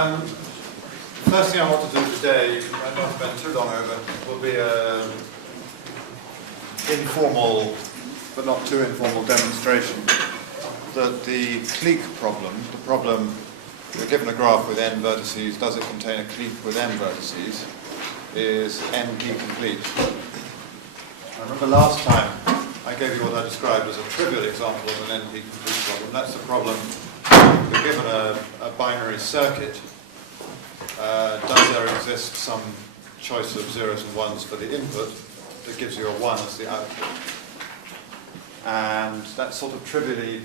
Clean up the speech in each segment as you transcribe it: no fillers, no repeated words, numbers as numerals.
First thing I want to do today, I don't spend too long over, will be an informal, but not too informal demonstration that the clique problem, the problem, you're given a graph with n vertices, does it contain a clique with n vertices, is NP complete. I remember last time I gave you what I described as a trivial example of an NP complete problem. That's the problem, you're given a binary circuit. Does there exist some choice of zeros and ones for the input that gives you a 1 as the output? And that's sort of trivially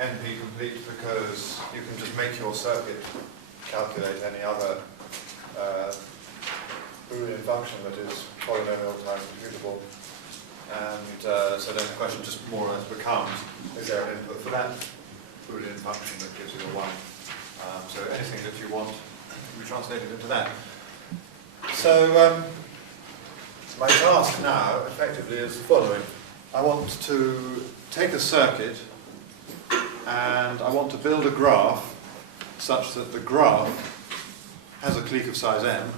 NP complete because you can just make your circuit calculate any other Boolean function that is polynomial time computable. And so then the question just more or less becomes, is there an input for that Boolean function that gives you a 1? So anything that you want can be translated into that. So my task now, effectively, is the following. I want to take a circuit and I want to build a graph such that the graph has a clique of size m,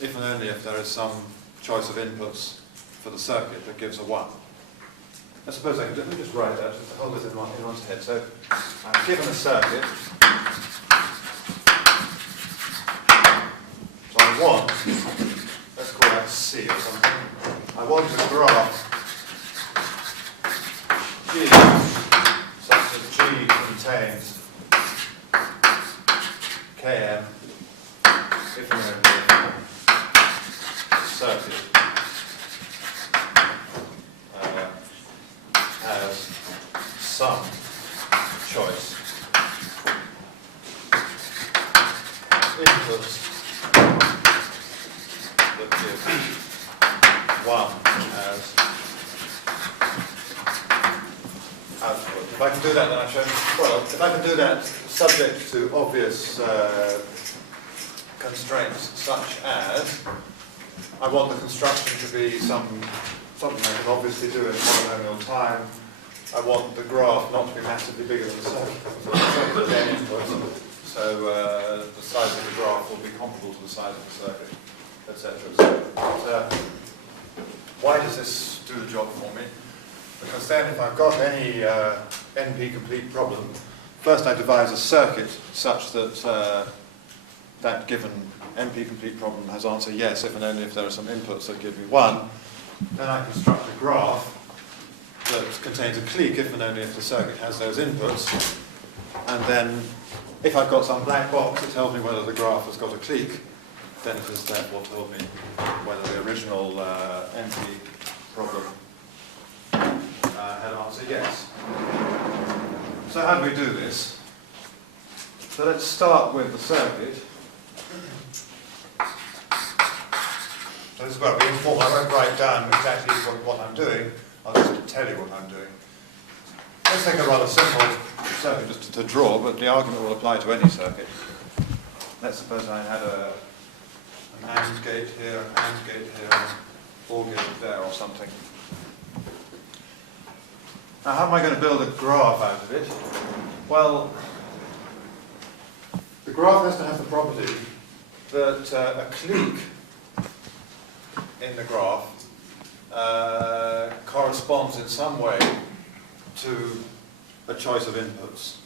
if and only if there is some choice of inputs for the circuit that gives a 1. I suppose I can let me just write that, just to hold this in one's head. So I'm given a circuit. So I want, let's call that C or something. I want a graph G such that G contains Km if and only the circuit has some choice inputs that give 1 as output. If I can do that, then I've shown, well, if I can do that subject to obvious constraints such as I want the construction to be something I can obviously do in polynomial time. I want the graph not to be massively bigger than the circuit. So the circuit is n inputs. So the size of the graph will be comparable to the size of the circuit, etc. But, why does this do the job for me? Because then if I've got any NP complete problem, first I devise a circuit such that that given NP complete problem has answer yes if and only if there are some inputs that give me 1. Then I construct a graph that contains a clique if and only if the circuit has those inputs. And then if I've got some black box that tells me whether the graph has got a clique, then it has therefore told me whether the original NP problem had answer yes. So how do we do this? So let's start with the circuit. So this is going to be informal. I won't write down exactly what I'm doing. I'll just tell you what I'm doing. Let's take a rather simple circuit just to draw, but the argument will apply to any circuit. Let's suppose I had an AND gate here, an AND gate here, and an OR gate there or something. Now how am I going to build a graph out of it? Well, the graph has to have the property that a clique in the graph corresponds in some way to a choice of inputs.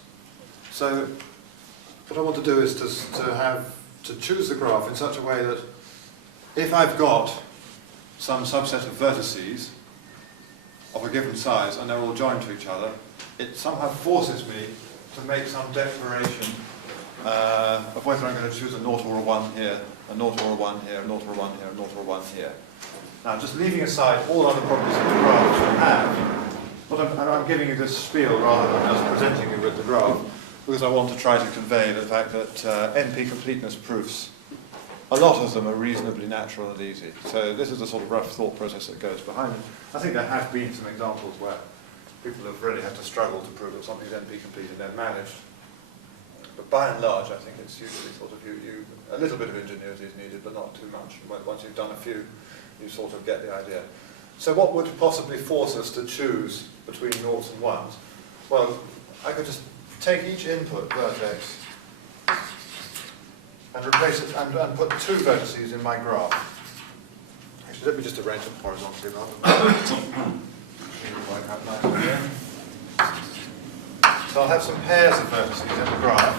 So what I want to do is to choose the graph in such a way that if I've got some subset of vertices of a given size and they're all joined to each other, it somehow forces me to make some declaration of whether I'm going to choose a 0 or a 1 here, a 0 or a 1 here, a 0 or a 1 here, a 0 or a 1 here. Now, just leaving aside all other properties of the graph which I have, but I'm giving you this spiel rather than just presenting you with the graph, because I want to try to convey the fact that NP completeness proofs, a lot of them are reasonably natural and easy. So this is the sort of rough thought process that goes behind it. I think there have been some examples where people have really had to struggle to prove that something's NP complete and then managed. But by and large, I think it's usually sort of a little bit of ingenuity is needed, but not too much. Once you've done a few, you sort of get the idea. So what would possibly force us to choose between noughts and ones? Well, I could just take each input vertex and replace it and put two vertices in my graph. Actually, let me just arrange them horizontally rather than work out nicely here. So I'll have some pairs of vertices in the graph,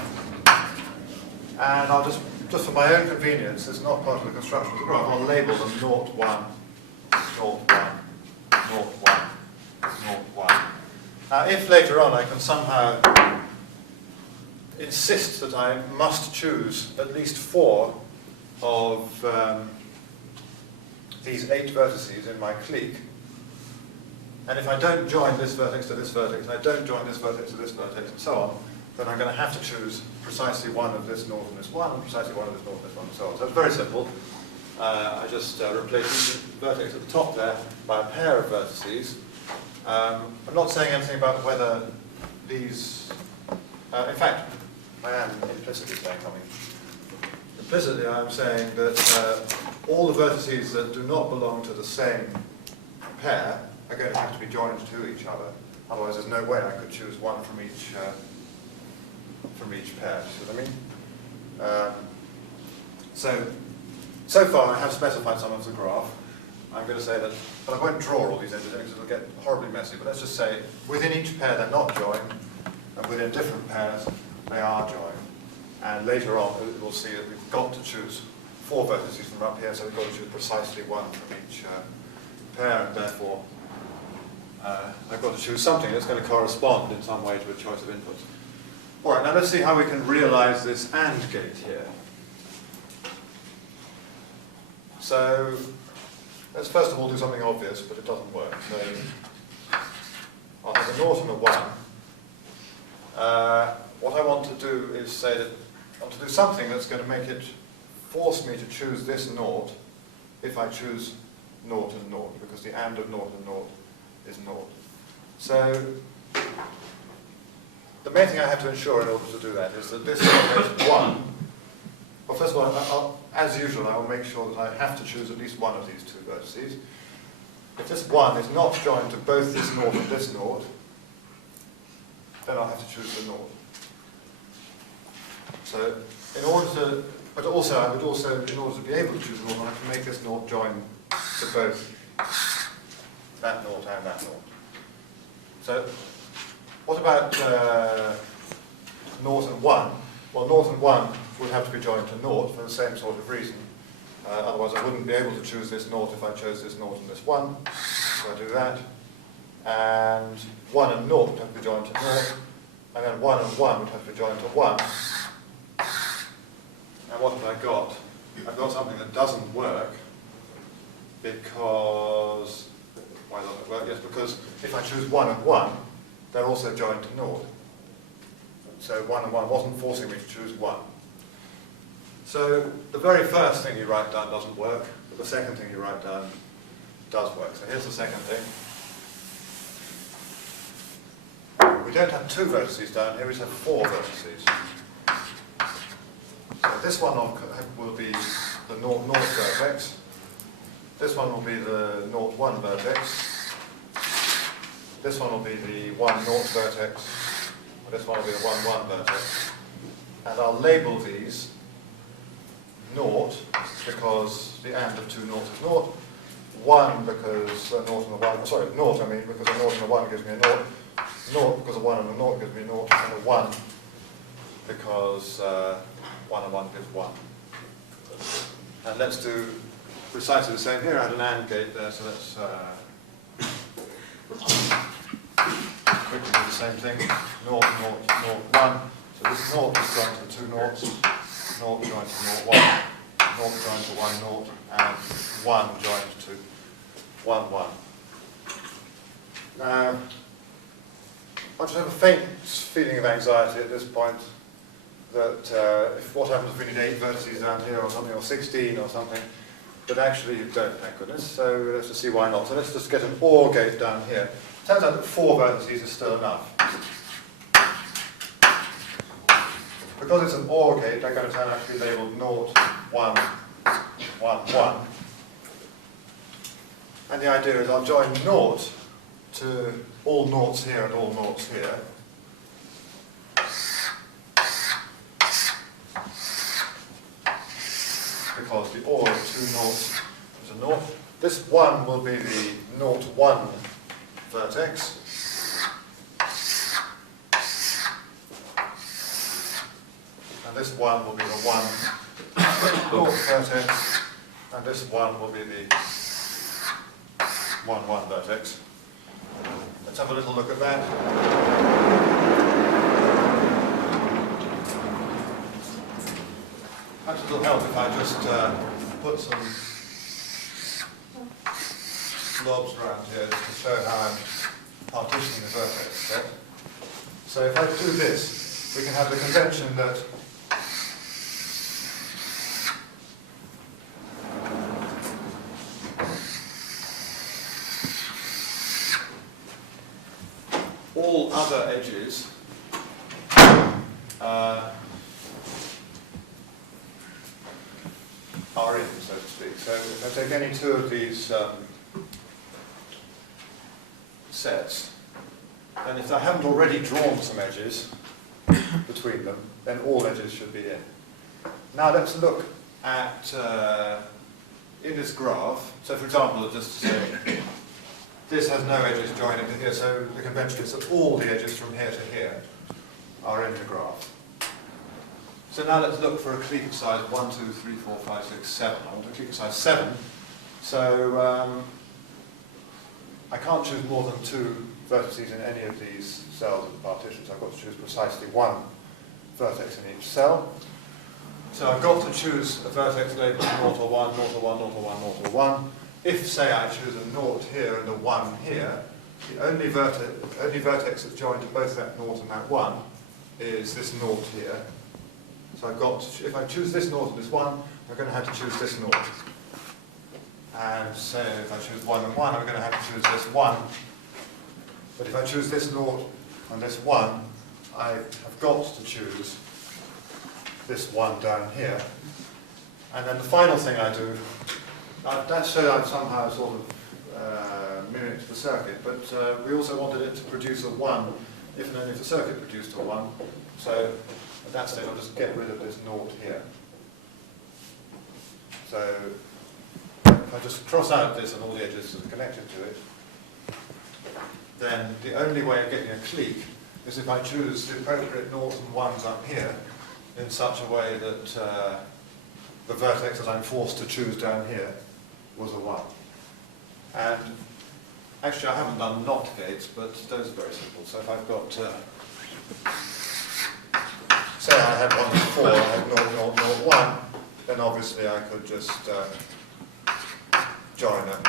and I'll just for my own convenience, it's not part of the construction of the graph, I'll label them 0, 1, 0, 1, 0, 1, 0, 1. Now, if later on I can somehow insist that I must choose at least 4 of these 8 vertices in my clique, and if I don't join this vertex to this vertex, and I don't join this vertex to this vertex, and so on, then I'm going to have to choose precisely one of this naught and this one, and precisely one of this naught and this one, and so on. So it's very simple. I just replace the vertex at the top there by a pair of vertices. I'm not saying anything about whether these... in fact, I am implicitly saying something. Implicitly, I'm saying that all the vertices that do not belong to the same pair are going to have to be joined to each other. Otherwise, there's no way I could choose one from each pair. See what I mean? So far, I have specified some of the graph. I'm going to say that, but I won't draw all these into things, it'll get horribly messy. But let's just say within each pair they're not joined, and within different pairs they are joined. And later on, we'll see that we've got to choose 4 vertices from up here, so we've got to choose precisely one from each pair, and therefore I've got to choose something that's going to correspond in some way to a choice of inputs. All right, now let's see how we can realize this AND gate here. So let's first of all do something obvious, but it doesn't work. So I'll have a 0 and a 1. What I want to do is say that I want to do something that's going to make it force me to choose this 0 if I choose 0 and 0, because the AND of 0 and 0 is 0. So the main thing I have to ensure in order to do that is that this is 1. Well, first of all, as usual, I will make sure that I have to choose at least one of these 2 vertices. If this 1 is not joined to both this 0 and this 0, then I'll have to choose the 0. So, in order to, but also, I would also, in order to be able to choose 0, I have to make this 0 join to both that 0 and that 0. So, what about 0 and 1? Well, 0 and 1 would have to be joined to 0 for the same sort of reason. Otherwise, I wouldn't be able to choose this 0 if I chose this 0 and this 1. So I do that. And 1 and 0 would have to be joined to 0. And then 1 and 1 would have to be joined to 1. And what have I got? I've got something that doesn't work because... Why doesn't it work? Yes, because if I choose 1 and 1, they're also joined to 0. So 1 and 1 wasn't forcing me to choose 1. So the very first thing you write down doesn't work, but the second thing you write down does work. So here's the second thing. We don't have 2 vertices down here, we just have 4 vertices. So this one will be the 0, 0 vertex. This one will be the 0, 1 vertex. This one will be the 1, 0 vertex. And this one will be the 1, 1 vertex. And I'll label these 0 because the AND of 2 0s is 0. 1 because a 0 and a 1, sorry, 0 I mean, because a 0 and a 1 gives me a 0. 0 because a 1 and a 0 gives me 0. And a 1 because 1 and 1 gives 1. And let's do precisely the same here. I had an AND gate there, so let's quickly do the same thing. 0, 0, 0, 1. So this 0 is joined to the 2 0s. 0 joined to 0, 1. 0 joined to 1, 0. And 1 joined to 1, 1. Now, I just have a faint feeling of anxiety at this point that if what happens if we need 8 vertices down here or something, or 16 or something, but actually you don't, thank goodness. So let's just see why not. So let's just get an OR gate down here. Turns out that 4 vertices is still enough. Because it's an OR gate, I'm going to turn out to be labelled 0, 1, 1, 1. And the idea is I'll join 0 to all 0s here and all 0s here. or 2 noughts is a naught. This 1 will be the 0, 1 vertex. And this 1 will be the 1 naught vertex. And this 1 will be the 1, 1 vertex. Let's have a little look at that. Perhaps it will help if I just put some blobs around here just to show how I'm partitioning the vertex set. So if I do this, we can have the convention that all other edges are in, so to speak. So if I take any 2 of these sets, then if I haven't already drawn some edges between them, then all edges should be in. Now let's look at, in this graph, so for example, just to say, this has no edges joining to here, so the convention is that all the edges from here to here are in the graph. So now let's look for a clique of size 1, 2, 3, 4, 5, 6, 7. I want a clique of size 7. So I can't choose more than 2 vertices in any of these cells of the partition, so I've got to choose precisely 1 vertex in each cell. So I've got to choose a vertex labeled 0 or 1, 0 or 1, 0 or 1, 0 or 1. If, say, I choose a 0 here and a 1 here, the only vertex that's joined to both that 0 and that 1 is this 0 here. So I've got to, if I choose this 0 and this 1, I'm going to have to choose this 0. And say if I choose 1 and 1, I'm going to have to choose this 1. But if I choose this 0 and this 1, I have got to choose this 1 down here. And then the final thing I do, that's so I've somehow sort of mimicked the circuit, but we also wanted it to produce a 1 if and only if the circuit produced a 1. So at that stage I'll just get rid of this 0 here. So if I just cross out this and all the edges that are connected to it, then the only way of getting a clique is if I choose the appropriate 0s and 1s up here in such a way that the vertex that I'm forced to choose down here was a 1. And actually I haven't done NOT gates, but those are very simple. So if I've got, say I had 1 to 4, I had 0, 0, 0, 1, then obviously I could just join a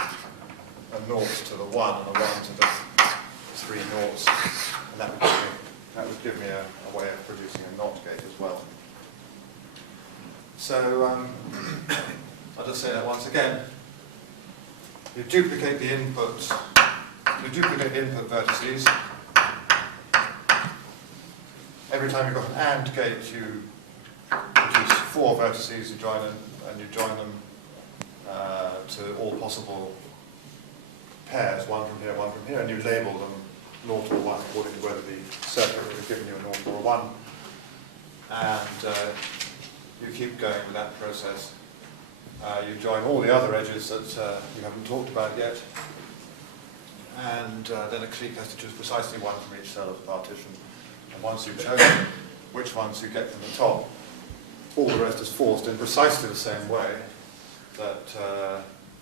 0 to the 1 and a 1 to the 3 noughts, and that would give me a way of producing a NOT gate as well. So I'll just say that once again. You duplicate the inputs, you duplicate the input vertices. Every time you've got an AND gate, you produce 4 vertices, you join them, and you join them to all possible pairs, 1 from here, 1 from here, and you label them 0 or 1 according to whether the circuit would have given you a 0 or a 1. And you keep going with that process. You join all the other edges that you haven't talked about yet, and then a clique has to choose precisely 1 from each cell of the partition. And once you've chosen which ones you get from the top, all the rest is forced in precisely the same way that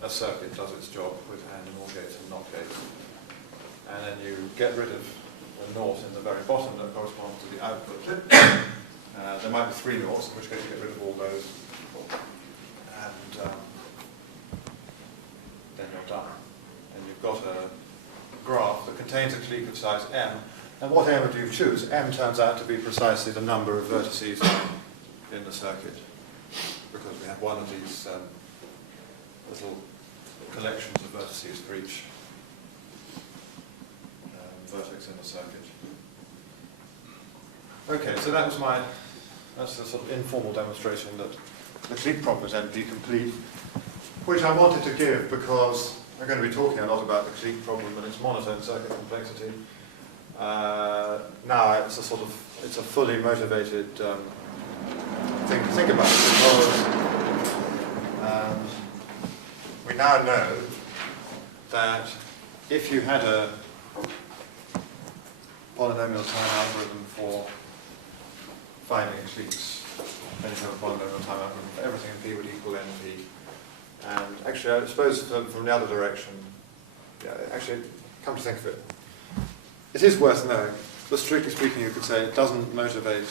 a circuit does its job with AND and OR gates and NOT gates. And then you get rid of the 0 in the very bottom that corresponds to the output. There might be 3 noughts, in which case you get rid of all those. And then you're done. And you've got a graph that contains a clique of size m. And whatever you choose, m turns out to be precisely the number of vertices in the circuit. Because we have one of these little collections of vertices for each vertex in the circuit. Okay, so that's a sort of informal demonstration that the clique problem is NP-complete, which I wanted to give because I'm going to be talking a lot about the clique problem and its monotone circuit complexity. Now it's a fully motivated thing to think about because we now know that if you had a polynomial time algorithm for finding cliques, then you have a polynomial time algorithm for everything in P would equal NP. And actually, I suppose from the other direction, yeah, actually, come to think of it, it is worth knowing, but strictly speaking, you could say it doesn't motivate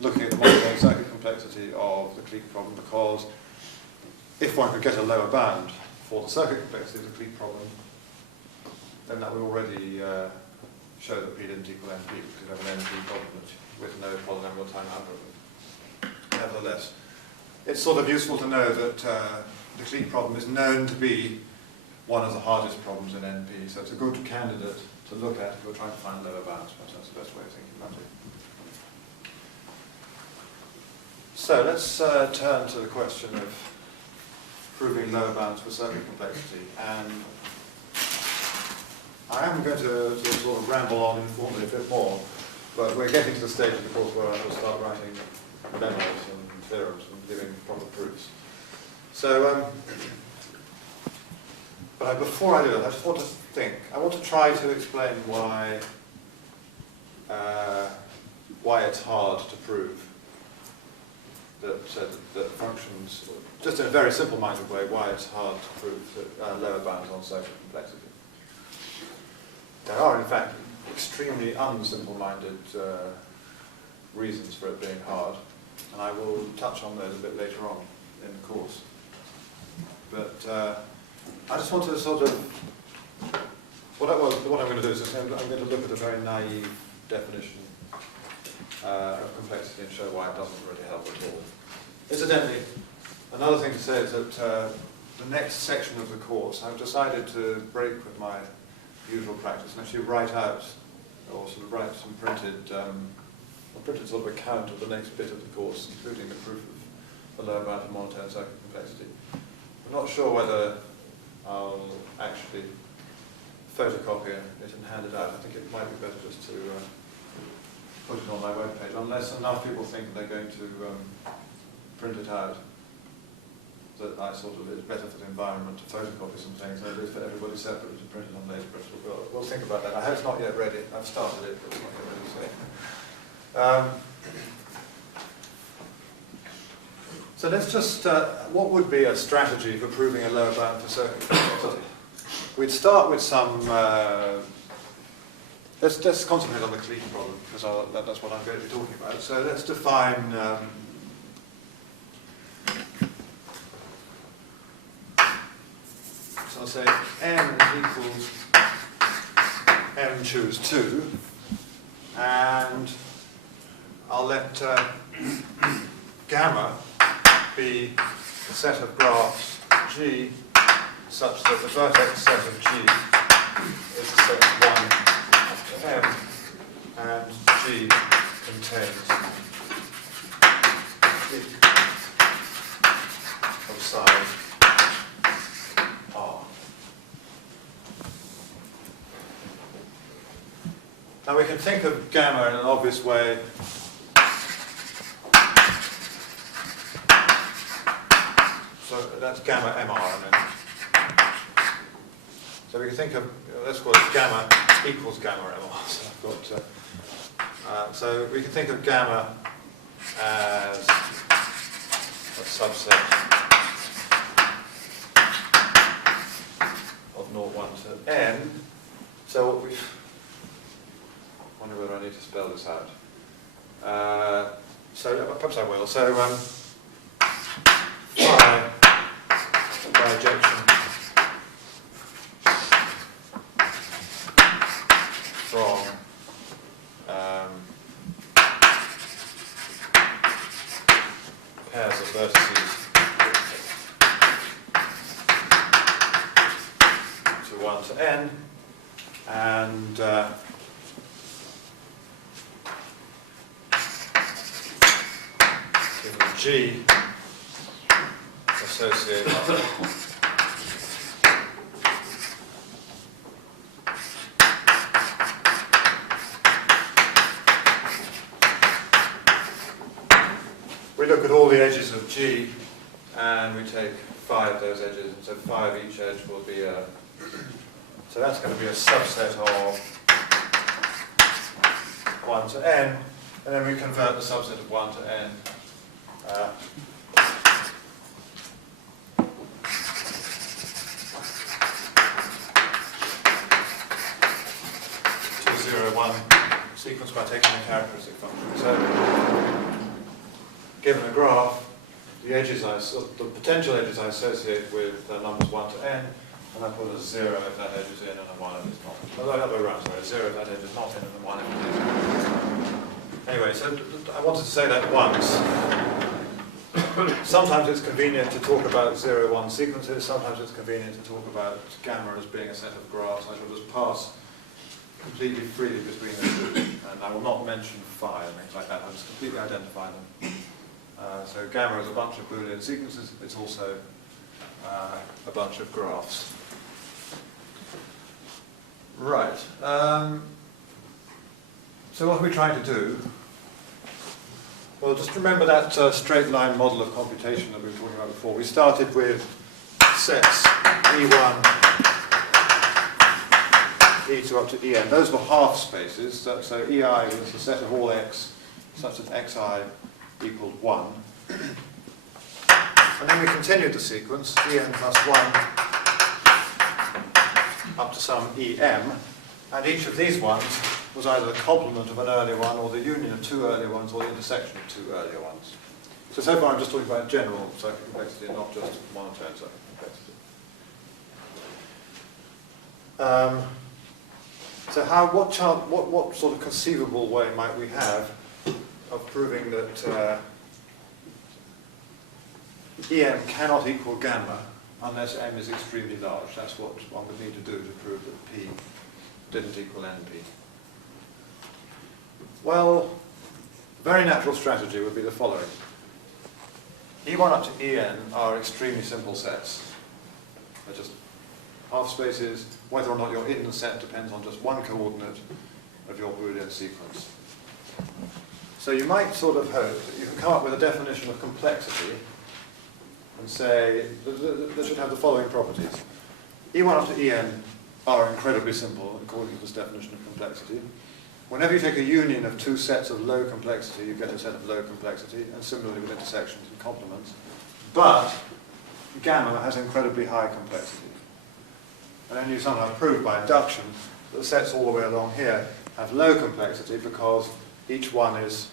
looking at the monotone circuit complexity of the clique problem, because if one could get a lower bound for the circuit complexity of the clique problem, then that would already show that P didn't equal NP, because you have an NP problem with no polynomial time algorithm. Nevertheless, it's sort of useful to know that the clique problem is known to be one of the hardest problems in NP, so it's a good candidate to look at if you're trying to find lower bounds. Perhaps that's the best way of thinking about it. So let's turn to the question of proving lower bounds for circuit complexity. And I am going to sort of ramble on informally a bit more, but we're getting to the stage of the course where I will start writing lemmas and theorems and giving proper proofs. So, but before I do that, I just want to think. I want to try to explain why it's hard to prove that functions, just in a very simple-minded way, why it's hard to prove that lower bounds on circuit complexity. There are, in fact, extremely unsimple-minded reasons for it being hard, and I will touch on those a bit later on in the course. But I just want to sort of, what I'm going to do is I'm going to look at a very naive definition of complexity and show why it doesn't really help at all. Incidentally, another thing to say is that the next section of the course, I've decided to break with my usual practice and actually write out, or sort of write some printed sort of account of the next bit of the course, including the proof of the lower bound of monotone circuit complexity. I'm not sure whether I'll actually photocopy it and hand it out. I think it might be better just to put it on my webpage, unless enough people think they're going to print it out, that it's better for the environment to photocopy some things, and it is for everybody separately to print it on later. But we'll think about that. I hope it's not yet ready. I've started it, but it's not yet ready. So let's just, what would be a strategy for proving a lower bound for circuit complexity? We'd start with some, let's concentrate on the clique problem, because that's what I'm going to be talking about. So let's define so I'll say n equals m choose 2, and I'll let gamma be a set of graphs G such that the vertex set of G is the set 1 to M, and G contains clique of size R. Now we can think of gamma in an obvious way. So that's gamma MR, I mean. So we can think of, let's call it gamma equals gamma MR. So I've got, so we can think of gamma as a subset of 0, 1 to n. So what we wonder whether I need to spell this out. So perhaps I will. So phi bijection from pairs of vertices to 1 to n, and G associated we look at all the edges of G and we take phi of those edges, and so phi of each edge will be a, so that's going to be a subset of 1 to n, and then we convert the subset of 1 to n to a 0, 1 sequence by taking the characteristic function. So, given a graph, the edges the potential edges I associate with numbers 1 to n, and I put a 0 if that edge is in and a 1 if it's not. Oh, the other way around, sorry, a 0 if that edge is not in and a 1 if it is. Anyway, so I wanted to say that once. Sometimes it's convenient to talk about 0, 1 sequences, sometimes it's convenient to talk about gamma as being a set of graphs. I shall just pass completely freely between the two, and I will not mention phi and things like that, I'll just completely identify them. So gamma is a bunch of Boolean sequences, it's also a bunch of graphs. Right. So what are we trying to do? Well, just remember that straight line model of computation that we were talking about before. We started with sets E1, E2 up to En. Those were half spaces, so EI was the set of all x such that xi equaled 1. And then we continued the sequence, En plus 1 up to some Em, and each of these ones was either the complement of an earlier one or the union of two earlier ones or the intersection of two earlier ones. So far I'm just talking about general circuit complexity and not just monotone circuit complexity. So what sort of conceivable way might we have of proving that En cannot equal gamma unless m is extremely large? That's what one would need to do to prove that p didn't equal np. Well, a very natural strategy would be the following. E1 up to En are extremely simple sets. They're just half spaces. Whether or not you're in the set depends on just one coordinate of your Boolean sequence. So you might sort of hope that you can come up with a definition of complexity and say that should have the following properties. E1 up to En are incredibly simple according to this definition of complexity. Whenever you take a union of two sets of low complexity, you get a set of low complexity, and similarly with intersections and complements. But gamma has incredibly high complexity. And then you somehow prove by induction that the sets all the way along here have low complexity because each one is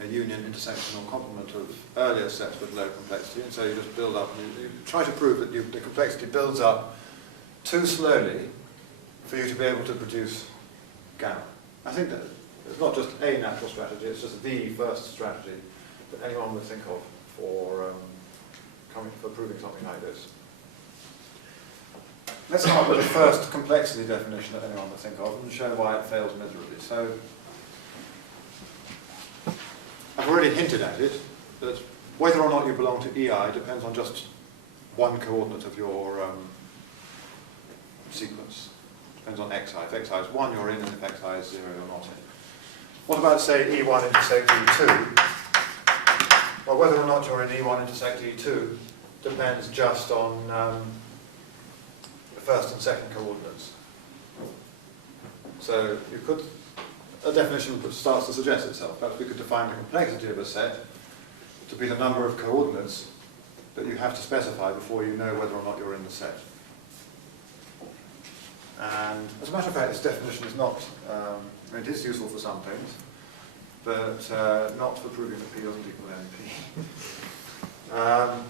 a union, intersection, or complement of earlier sets with low complexity. And so you just build up, and you try to prove that the complexity builds up too slowly for you to be able to produce gamma. I think that it's not just a natural strategy, it's just the first strategy that anyone would think of for proving something like this. Let's come up with the first complexity definition that anyone would think of and show why it fails miserably. So, I've already hinted at it, that whether or not you belong to EI depends on just one coordinate of your sequence. Depends on xi. If xi is 1, you're in, and if xi is 0, you're not in. What about, say, E1 intersect E2? Well, whether or not you're in E1 intersect E2 depends just on the first and second coordinates. So you could, a definition starts to suggest itself. Perhaps we could define the complexity of a set to be the number of coordinates that you have to specify before you know whether or not you're in the set. And as a matter of fact, this definition is not, it is useful for some things, but not for proving that P doesn't equal NP.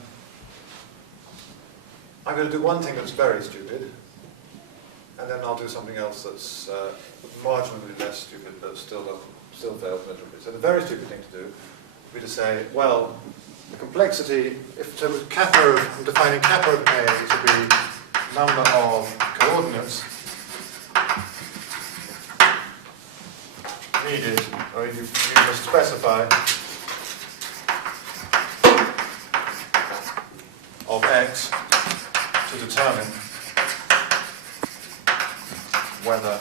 I'm going to do one thing that's very stupid, and then I'll do something else that's marginally less stupid, but still fails miserably. So the very stupid thing to do would be to say, well, the complexity, if so kappa, I'm defining kappa of A to be number of coordinates needed, or you must specify of x to determine whether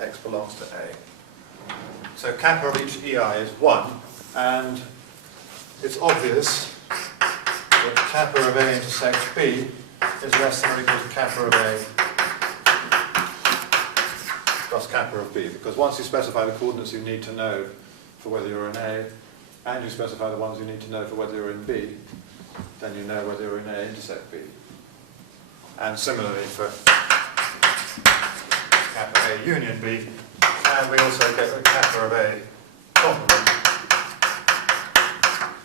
x belongs to A. So kappa of each EI is 1, and it's obvious that kappa of A intersect B is less than or equal to kappa of A plus kappa of B, because once you specify the coordinates you need to know for whether you're in A, and you specify the ones you need to know for whether you're in B, then you know whether you're in A intersect B. And similarly for kappa A union B, and we also get that kappa of A complement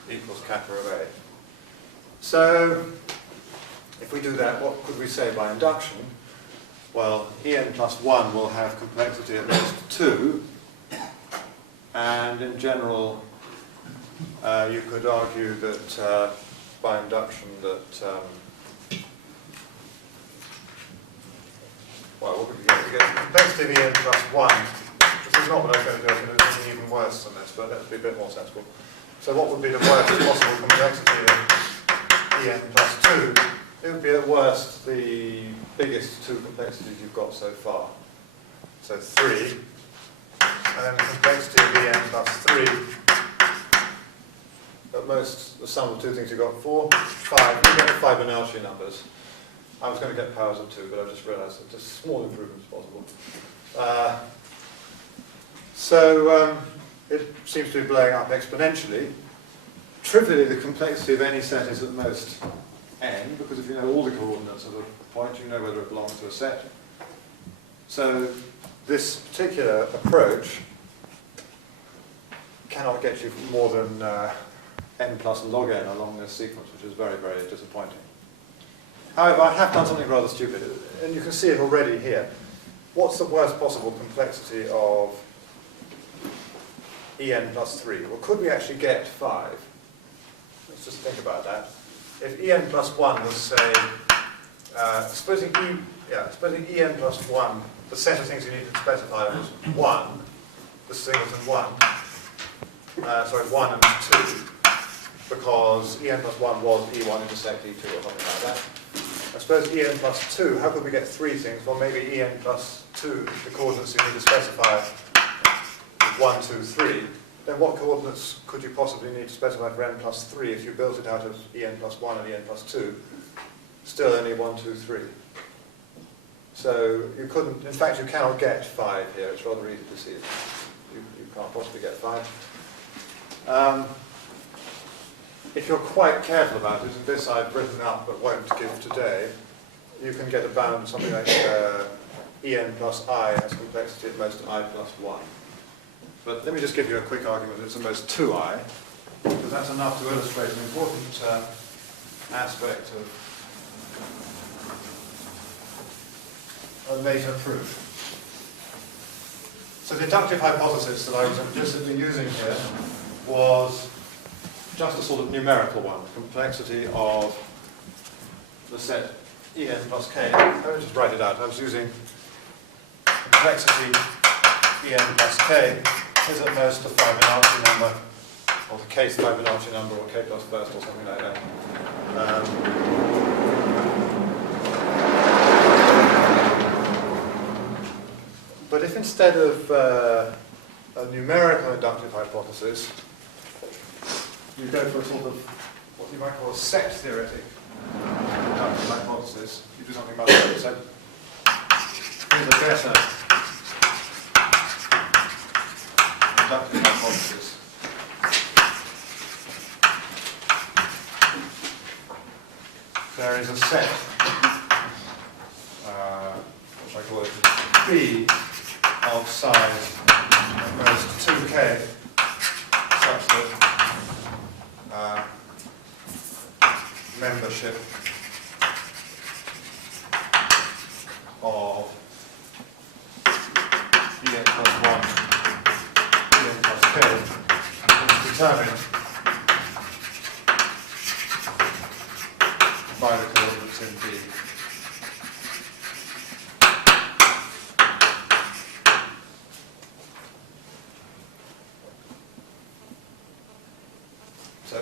equals kappa of A. So, if we do that, what could we say by induction? Well, En plus 1 will have complexity at least 2, and in general, you could argue that by induction that, well, what could we get? We get complexity of En plus 1. This is not what I was going to do, I was going to do something even worse than this, but let's be a bit more sensible. So what would be the worst possible complexity of En plus 2? It would be at worst the biggest two complexities you've got so far. So 3, and then the complexity of En plus 3. At most, the sum of two things you've got 4, 5. You get the Fibonacci numbers. I was going to get powers of 2, but I've just realised that just small improvements possible. So it seems to be blowing up exponentially. Trivially, the complexity of any set is at most n, because if you know all the coordinates of a point, you know whether it belongs to a set. So this particular approach cannot get you more than n plus log n along this sequence, which is very, very disappointing. However, I have done something rather stupid, and you can see it already here. What's the worst possible complexity of En plus 3? Well, could we actually get 5? Let's just think about that. If En plus 1 was, say, supposing En plus 1, the set of things you need to specify was 1, the singleton 1, 1 and 2, because En plus 1 was E1 intersect E2 or something like that. I suppose En plus 2, how could we get 3 things? Well, maybe En plus 2, the coordinates you need to specify is 1, 2, 3. Then what coordinates could you possibly need to specify for n plus 3 if you built it out of En plus 1 and En plus 2? Still only 1, 2, 3. So you couldn't, in fact you cannot get 5 here, it's rather easy to see. You can't possibly get 5. If you're quite careful about it, and this I've written up but won't give today, you can get a bound something like En plus I has complexity at most I plus 1. But let me just give you a quick argument that it's at most 2I, because that's enough to illustrate an important aspect of a later proof. So the inductive hypothesis that I was implicitly using here was just a sort of numerical one, complexity of the set En plus k. Let me just write it out. I was using complexity En plus k is at most the Fibonacci number, or the kth Fibonacci number, or k plus first, or something like that. But if instead of a numerical inductive hypothesis, you go for a sort of what you might call a set theoretic inductive hypothesis, you do something much better. So here's a better inductive hypothesis. There is a set, what I call it, B of size most 2k, such that membership of En plus 1, En plus k is determined by the coordinates in B. So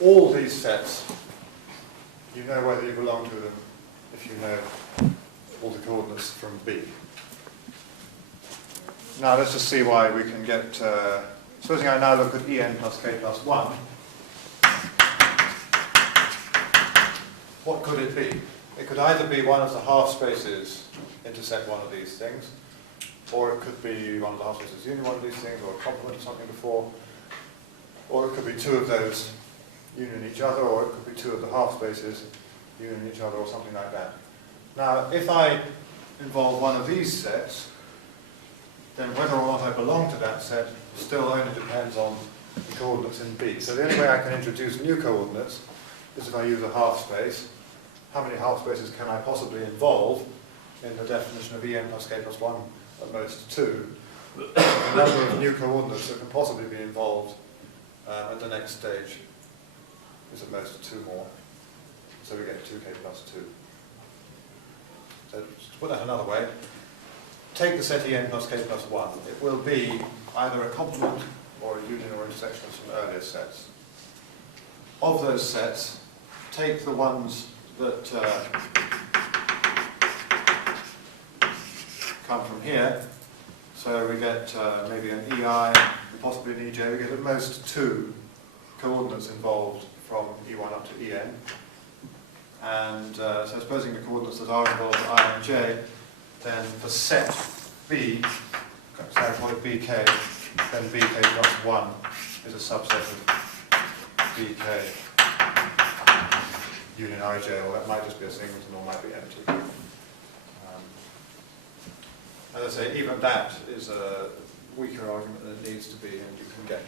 all these sets, you know whether you belong to them if you know all the coordinates from B. now let's just see why we can get, supposing I now look at En plus k plus 1, what could it be? It could either be one of the half spaces intersect one of these things, or it could be one of the half spaces union one of these things, or a complement of something before, or it could be two of those union each other, or it could be two of the half spaces union each other, or something like that. Now, if I involve one of these sets, then whether or not I belong to that set still only depends on the coordinates in B. So the only way I can introduce new coordinates is if I use a half space. How many half spaces can I possibly involve in the definition of En plus k plus 1, at most 2? The number of new coordinates that can possibly be involved at the next stage is at most 2 more. So we get 2k plus 2. So to put that another way, take the set En plus k plus 1. It will be either a complement or a union or intersection of some earlier sets. Of those sets, take the ones that come from here. So we get maybe an EI, possibly an EJ. We get at most 2 coordinates involved from E1 up to En. And so supposing the coordinates that are involved are I and J, then for set B, so I call it BK, then BK plus 1 is a subset of BK union IJ, or that might just be a singleton or might be empty. As I say, even that is a weaker argument than it needs to be, and you can get,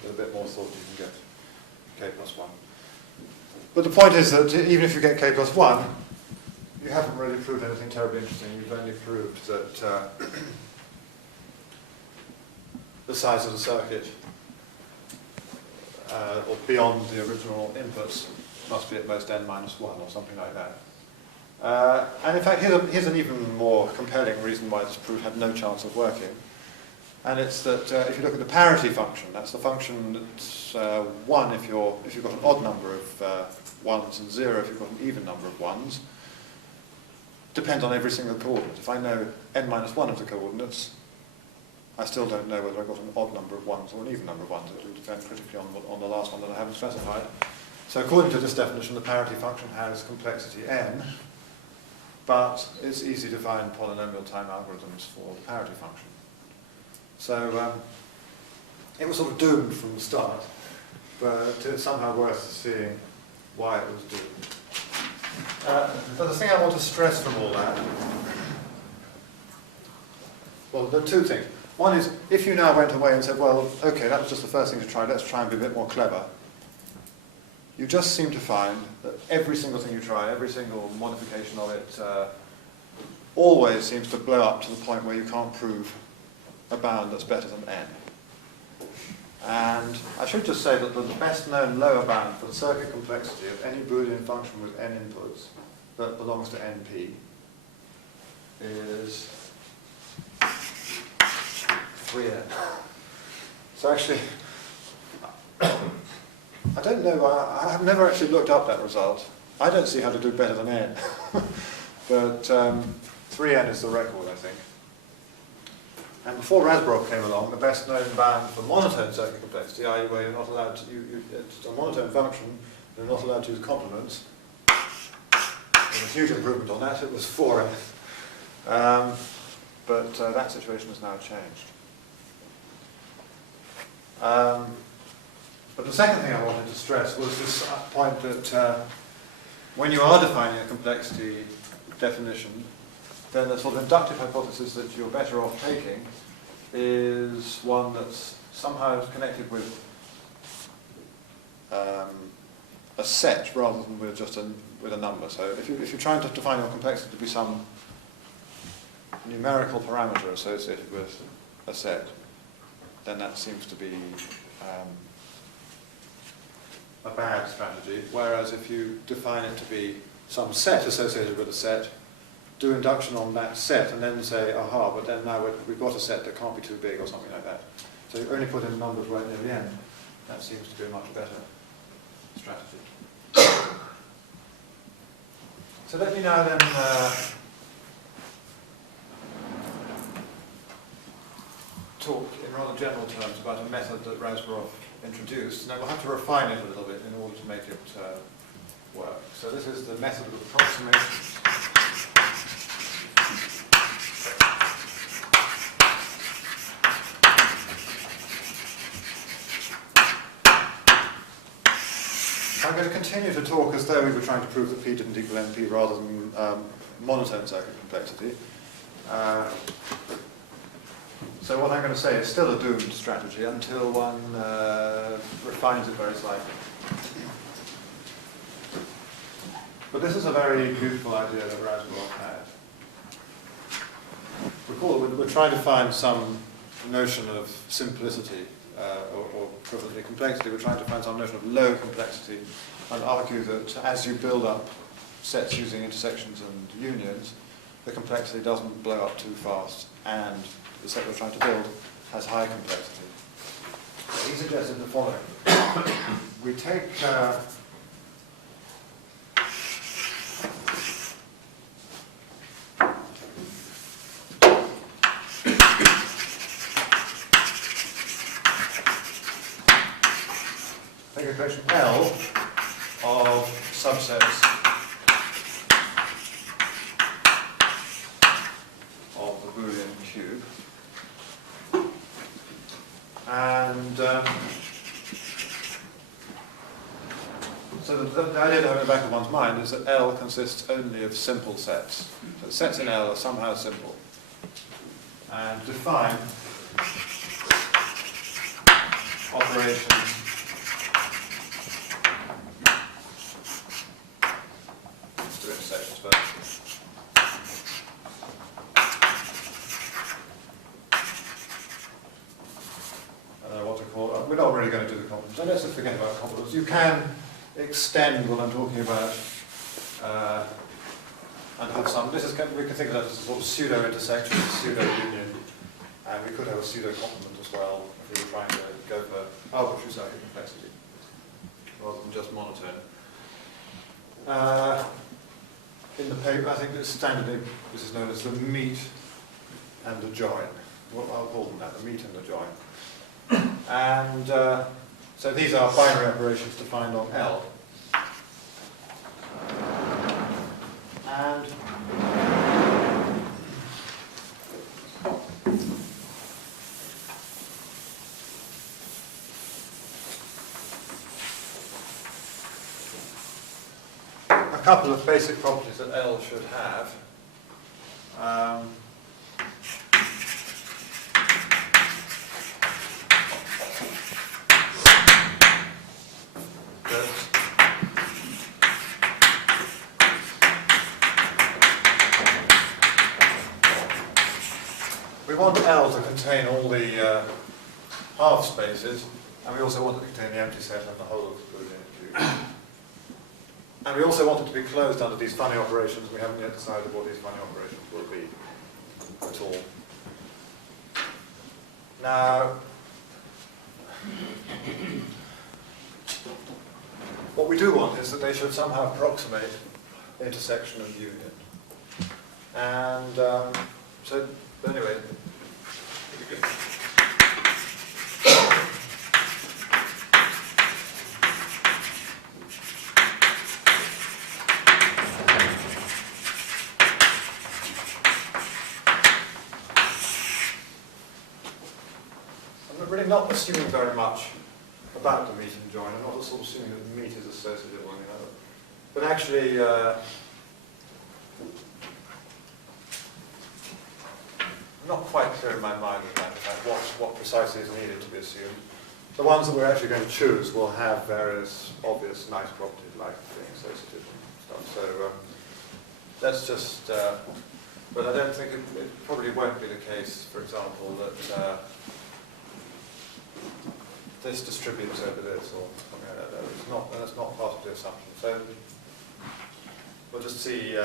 with a bit more thought, you can get k plus 1. But the point is that even if you get k plus 1, you haven't really proved anything terribly interesting. You've only proved that the size of the circuit, or beyond the original inputs, must be at most n minus 1 or something like that. And in fact, here's an even more compelling reason why this proof had no chance of working. And it's that if you look at the parity function, that's the function that's 1 if you've got an odd number of 1s and 0 if you've got an even number of 1s. Depends on every single coordinate. If I know n minus 1 of the coordinates, I still don't know whether I've got an odd number of 1s or an even number of 1s. It will depend critically on the last one that I haven't specified. So according to this definition, the parity function has complexity n, but it's easy to find polynomial time algorithms for the parity function. So it was sort of doomed from the start, but it's somehow worth seeing why it was doomed. But the thing I want to stress from all that, well, there are 2 things. One is, if you now went away and said, well, okay, that was just the first thing to try, let's try and be a bit more clever, you just seem to find that every single thing you try, every single modification of it, always seems to blow up to the point where you can't prove a bound that's better than n. And I should just say that the best known lower bound for the circuit complexity of any Boolean function with n inputs that belongs to NP is 3n. So actually, I don't know, I have never actually looked up that result. I don't see how to do better than n. But 3n is the record, I think. And before Rasbrock came along, the best known bound for monotone circuit complexity, i.e. where you're not allowed to, it's a monotone function, you're not allowed to use complements. There was a huge improvement on that, it was 4n. But that situation has now changed. But the second thing I wanted to stress was this point that when you are defining a complexity definition, then the sort of inductive hypothesis that you're better off taking is one that's somehow connected with a set rather than with just with a number. So if you're trying to define your complexity to be some numerical parameter associated with a set, then that seems to be a bad strategy. Whereas if you define it to be some set associated with a set, do induction on that set and then say, aha, but then now we've got a set that can't be too big or something like that. So you only put in numbers right near the end. That seems to be a much better strategy. So let me now then talk in rather general terms about a method that Rasboroff introduced, and then we'll have to refine it a little bit in order to make it work. So this is the method of approximation. I'm going to continue to talk as though we were trying to prove that P didn't equal NP rather than monotone circuit complexity. So what I'm going to say is still a doomed strategy until one refines it very slightly. But this is a very beautiful idea that Rasboroff had. We're trying to find some notion of simplicity or equivalently complexity. We're trying to find some notion of low complexity and argue that as you build up sets using intersections and unions, the complexity doesn't blow up too fast, and the set we're trying to build has high complexity. So he suggested the following. We take equation L of subsets of the Boolean cube. And so the idea to have in the back of one's mind is that L consists only of simple sets. So sets in L are somehow simple. And define operations intersections first. I don't know what to call it. We're not really going to do the complements. So let's just forget about complements. You can extend what I'm talking about and have some. We can think of that as a sort of pseudo intersection, pseudo union, and we could have a pseudo complement as well if we were trying to go for arbitrary circuit complexity rather than just monotone. In the paper, I think it's standardly, this is known as the meet and the join. What I'll call them that, the meet and the join. And so these are binary operations defined on L. And a couple of basic properties that L should have. We want L to contain all the half spaces, and we also want it to contain the empty set and the whole of the Boolean cube. And we also want it to be closed under these funny operations. We haven't yet decided what these funny operations will be at all. Now, what we do want is that they should somehow approximate intersection and union. And so, anyway, I'm really not assuming very much about the meet and join. I'm not sort of assuming that the meet is associated with one another. But actually, not quite clear in my mind as a matter of fact what precisely is needed to be assumed. The ones that we're actually going to choose will have various obvious nice properties like being associative and stuff. So that's just, but I don't think it probably won't be the case, for example, that this distributes over this or something like that. That's not part of the assumption. So we'll just see.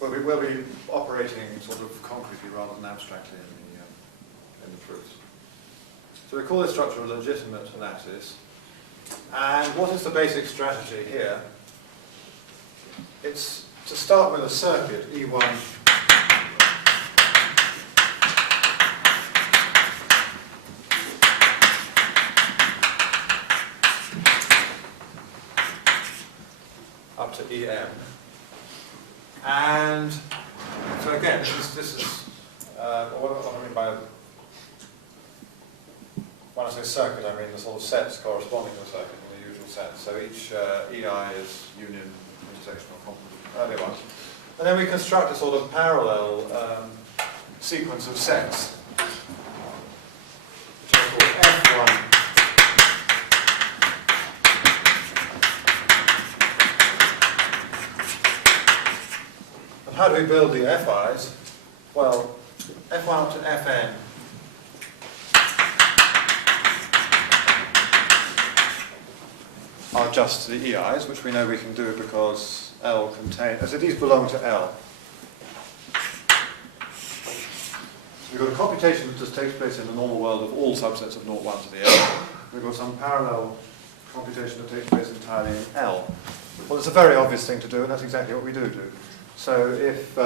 We'll be operating sort of concretely rather than abstractly in the proofs. So we call this structure a legitimate lattice. And what is the basic strategy here? It's to start with a circuit, E1 EM. And so again, this is what I mean by, when I say circuit, I mean the sort of sets corresponding to a circuit in the usual sense. So each EI is union, intersection, or complement, earlier ones. And then we construct a sort of parallel sequence of sets, which are called F1. And how do we build the FIs? Well, F1 up to Fn are just the EIs, which we know we can do because L contains, so these belong to L. We've got a computation that just takes place in the normal world of all subsets of 0, 1 to the L. We've got some parallel computation that takes place entirely in L. Well, it's a very obvious thing to do, and that's exactly what we do. So if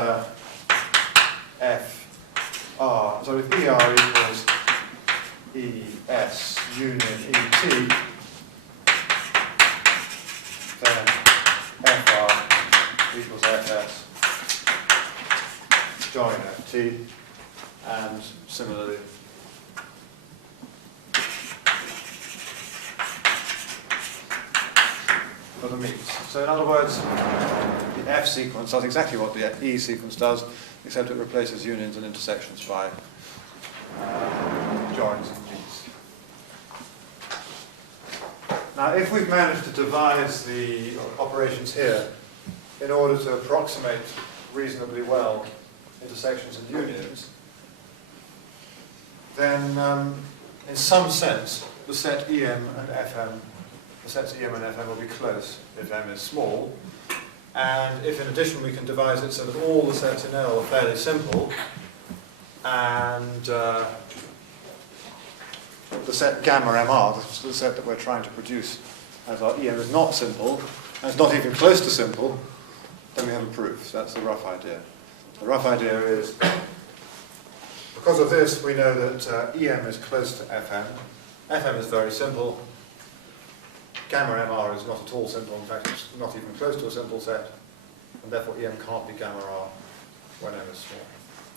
if ER equals ES union ET, then FR equals FS join FT, and similarly for the meets. So in other words, the F sequence does exactly what the E sequence does, except it replaces unions and intersections by joins and meets. Now, if we've managed to devise the operations here in order to approximate reasonably well intersections and unions, then in some sense the set EM and FM, the sets EM and FM will be close if M is small. And if in addition we can devise it so that all the sets in L are fairly simple, and the set gamma MR, the set that we're trying to produce as our EM is not simple, and it's not even close to simple, then we have a proof. So that's the rough idea. The rough idea is, because of this, we know that EM is close to FM. FM is very simple. Gamma MR is not at all simple. In fact, it's not even close to a simple set. And therefore, EM can't be gamma R when M is small.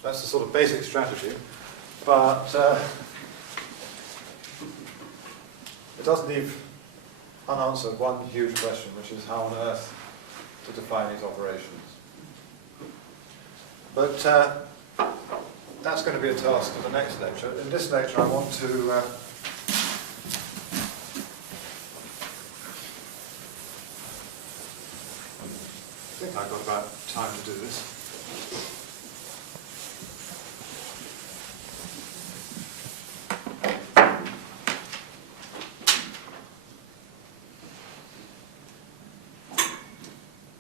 That's the sort of basic strategy. But it does leave unanswered one huge question, which is how on earth to define these operations. But that's going to be a task for the next lecture. In this lecture, I want to I think I've got about time to do this.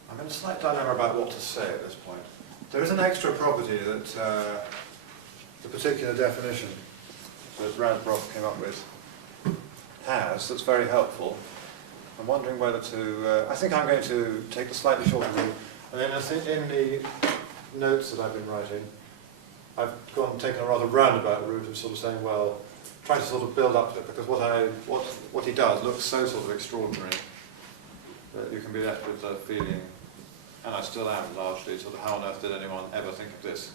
I'm in a slight dilemma about what to say at this point. There is an extra property that the particular definition that Radbrock came up with has that's very helpful. I'm wondering whether to, I think I'm going to take the slightly shorter route, and then I think in the notes that I've been writing, I've taken a rather roundabout route of sort of saying, well, trying to sort of build up to it, because what he does looks so sort of extraordinary that you can be left with the feeling, and I still am largely, sort of how on earth did anyone ever think of this?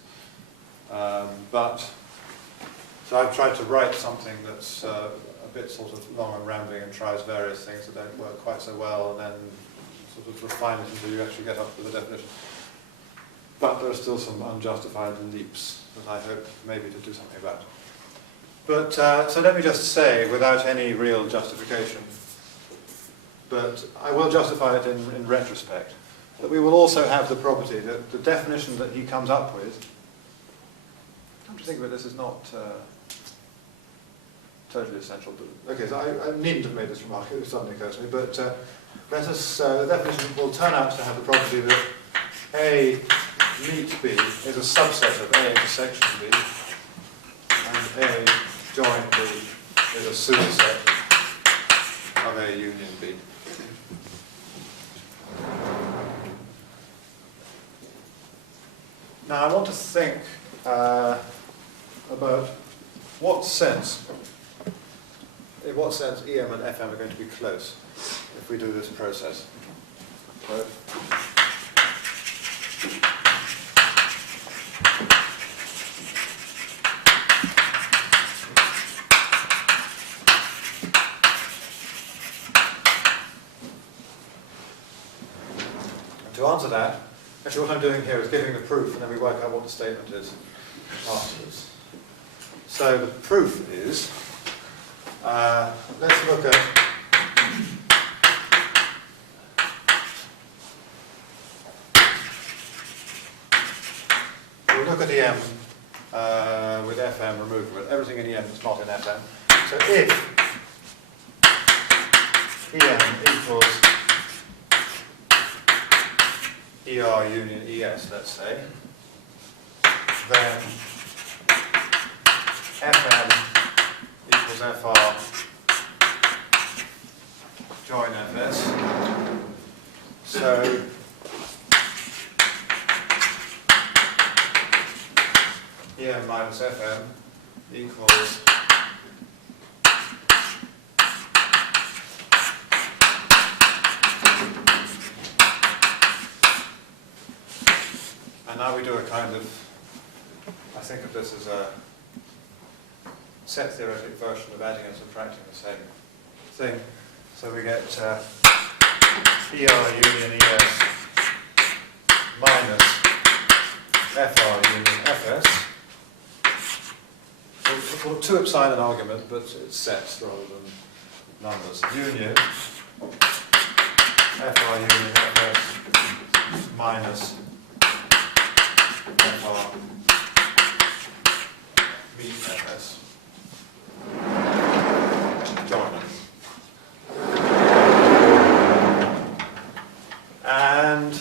So I've tried to write something that's a bit sort of long and rambling and tries various things that don't work quite so well, and then sort of refine it until you actually get up with the definition. But there are still some unjustified leaps that I hope maybe to do something about. But so let me just say, without any real justification, but I will justify it in retrospect, that we will also have the property that the definition that he comes up with, come to think of it, this is not totally essential. But, okay, so I needn't have made this remark, it suddenly occurs to me, but let us, the definition will turn out to have the property that A meet B is a subset of A intersection B, and A join B is a superset of A union B. Now I want to think about in what sense EM and FM are going to be close if we do this process. So, To answer that, actually what I'm doing here is giving the proof and then we work out what the statement is afterwards. So the proof is, let's look at EM with FM removed, with everything in EM that's not in FM. So if EM equals ER union ES, let's say, then FM equals FR join FS. So EM minus FM equals and now we do a kind of, I think of this as a set theoretic version of adding and subtracting the same thing. So we get ER union ES minus FR union FS. We'll call it 2 epsilon argument, but it's sets rather than numbers. Union FR union FS minus FR meet FS. Join them. And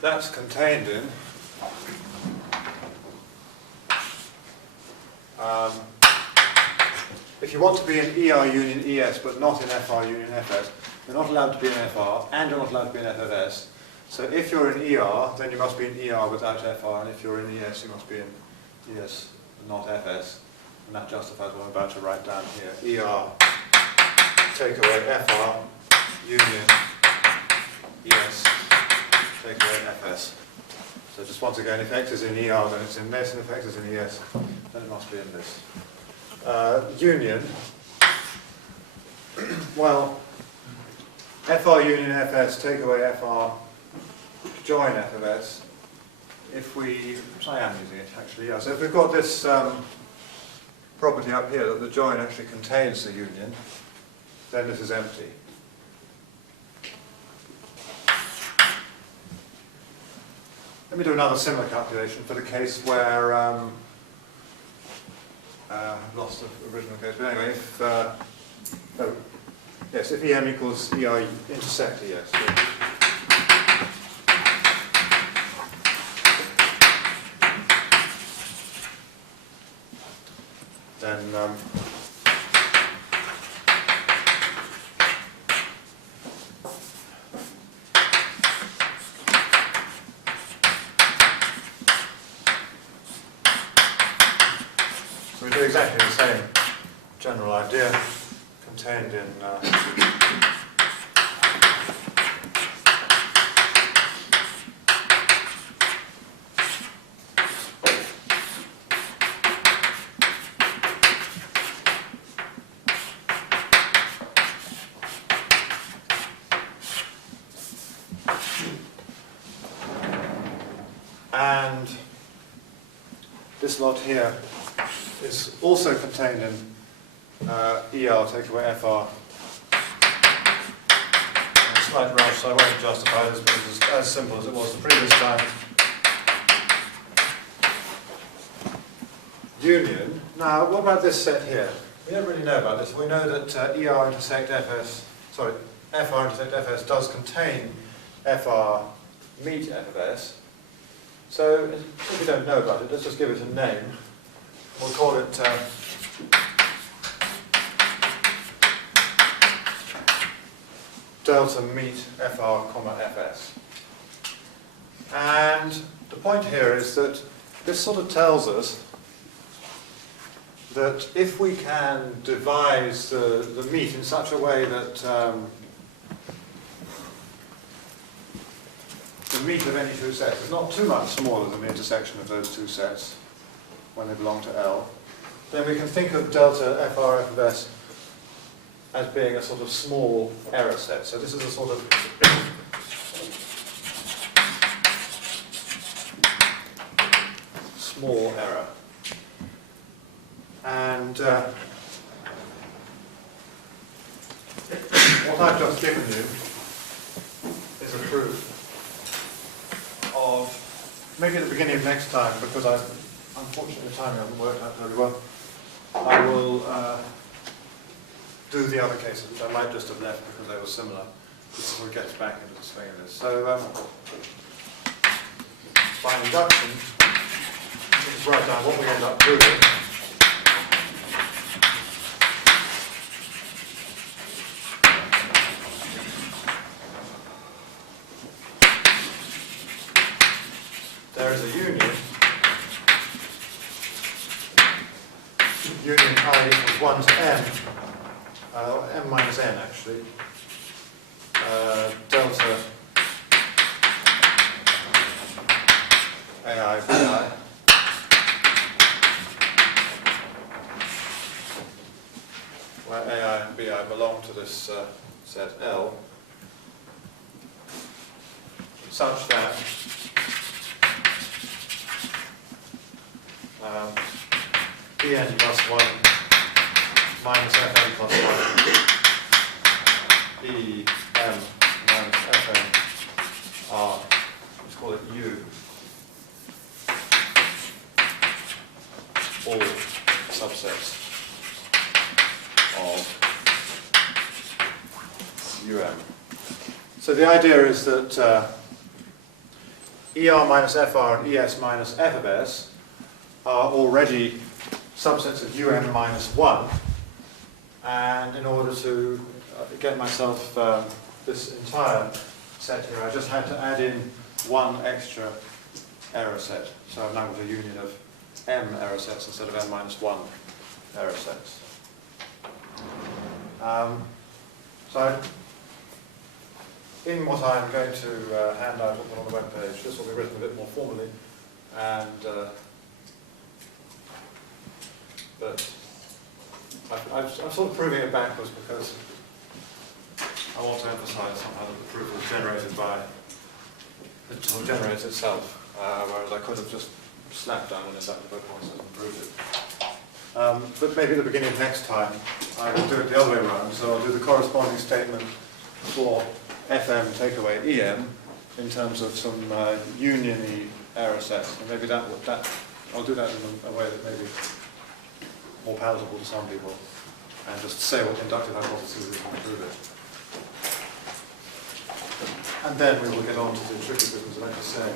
that's contained in if you want to be in ER union ES but not in FR union FS, you're not allowed to be in FR and you're not allowed to be in FFS. So if you're in ER, then you must be in ER without FR, and if you're in ES, you must be in ES, not FS. And that justifies what I'm about to write down here. ER, take away FR, union, ES, take away FS. So just once again, if X is in ER, then it's in this, and if X is in ES, then it must be in this. Union, well, FR union FS, take away FR, join FFS. If we, I am using it actually, yeah. So if we've got this property up here that the join actually contains the union, then this is empty. Let me do another similar calculation for the case where I've lost the original case, but anyway, if yes, if EM equals EI intersect ES. Then so we do exactly the same general idea contained in and this lot here is also contained in ER, take away FR. And a slight rush, so I won't justify this because it's as simple as it was the previous time. Union. Now, what about this set here? We don't really know about this. We know that ER intersect FS, sorry, FR intersect FS does contain FR meet FS. So, if we don't know about it, let's just give it a name. We'll call it delta meet FR, FS. And the point here is that this sort of tells us that if we can devise the meat in such a way that the meat of any two sets is not too much smaller than the intersection of those two sets when they belong to L, then we can think of delta FR f of S as being a sort of small error set. So this is a sort of small error. And what I've just given you is a proof of, maybe at the beginning of next time, because unfortunately the timing hasn't worked out very well, I will do the other cases, which I might just have left because they were similar. This sort of gets back into the swing of this. So by induction, let's write down what we end up proving. There is a union I equals 1 to m, m minus n actually, delta ai bi, where ai and bi belong to this set L, such that En plus 1 minus Fn plus 1 Em minus Fn are, let's call it U, all subsets of Um. So the idea is that ER minus FR and ES minus F of S are already subsets of UM minus 1, and in order to get myself this entire set here, I just had to add in one extra error set. So I've now got a union of M error sets instead of M minus 1 error sets. In what I'm going to hand out on the web page, this will be written a bit more formally, and but I'm sort of proving it backwards because I want to emphasize somehow that the proof was generated by, it sort of generates itself, whereas I could have just slapped down an inductive hypothesis and proved it. But maybe at the beginning of next time, I will do it the other way around. So I'll do the corresponding statement for FM take away EM in terms of some union-y error sets. And maybe I'll do that in a way that may be more palatable to some people, and just say what the inductive hypothesis is and prove it. And then we will get on to the tricky business of actually saying